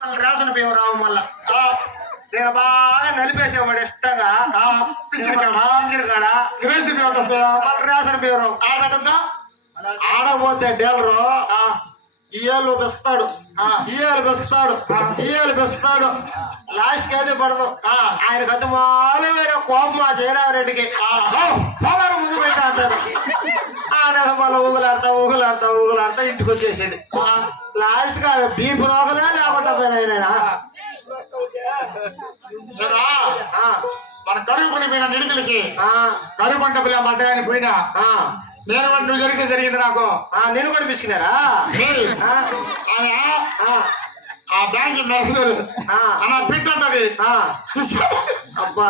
ration బియ్యం రావు మళ్ళా నేను బాగా నలిపేసేవాడు ఇష్టంగా పింఛన్ కాడ రేషన్ బియ్యం రావు ఆడపోతే డీలరు ఇయ్యాలు బెస్తాడు లాస్ట్ కి అయితే పడదు ఆయనకు అంత మాలో వేరే కోపం మా జయరామరెడ్డికి ముందు పెట్టా అంటాడు మళ్ళీ ఊగులాడతా ఇంటికి వచ్చేసేది లాస్ట్ గా బీపీ రోగలే లేకుండా పోయినా మన కడుపు పని పోయిన నిడుకులకి కడుపు పంట పిల్ల పడ్డాయని పోయినా నేను నువ్వు జరిగింది నాకు నేను కూడా పిసికినారా ఆ బ్యాంక్ మేనేజర్ అలా పెట్టండి అబ్బా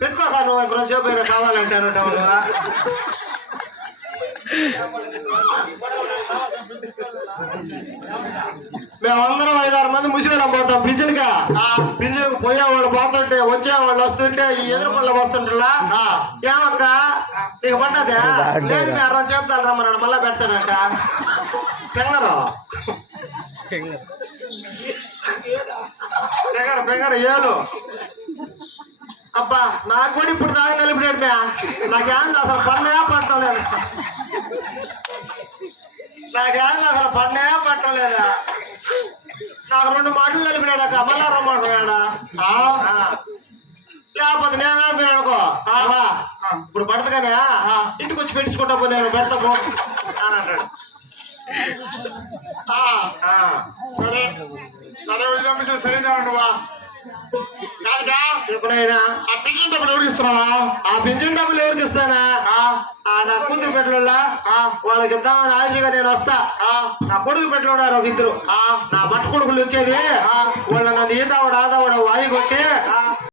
పెట్టుకోక నువ్వు ఇంకొంచెం సేపు అయినా కావాలంటారు టౌన్ మేమందరం 5-6 మంది ముసిలిలో పోతాం పింఛన్గా పింఛన్కి పోయేవాళ్ళు పోతుంటే వచ్చేవాళ్ళు వస్తుంటే ఈ ఎదురు పళ్ళు వస్తుంటా ఏమక్క నీకు పడ్డదే లేదు మేము 60 చెప్తాను రమ్మన్నాడు మళ్ళా పెడతానంట పెంగరు ఏలు అబ్బా నాకు కూడా ఇప్పుడు దాకా నిలిపినాడు నాకేంటి అసలు పట్టడం లేదు నాకు 2 మాటలు నిలిపినాడు అక్క మళ్ళా రమ్మంటున్నాడా లేకపోతే నేను కానిపోయినా అనుకో ఇప్పుడు పడతగానే ఇంటికి వచ్చి పెట్టించుకుంటా పో నేను పెడతా పో అని అంటాడు సరే సరే సరేనా నువ్వా ఎప్పుడైనా ఆ పింఛన్ డబ్బులు ఎవరికి ఇస్తున్నావా ఆ పింఛన్ డబ్బులు ఎవరికి ఇస్తానా నా కూతురు పెట్టలోళ్ళ వాళ్ళకి ఇద్దామని ఆశగా నేను వస్తా నా కొడుకు పెట్టలో ఉన్నారు ఒక 2 నా బట్ట కొడుకులు వచ్చేది వాళ్ళ నన్ను ఈదావాడు ఆదావాడు వాయి కొట్టి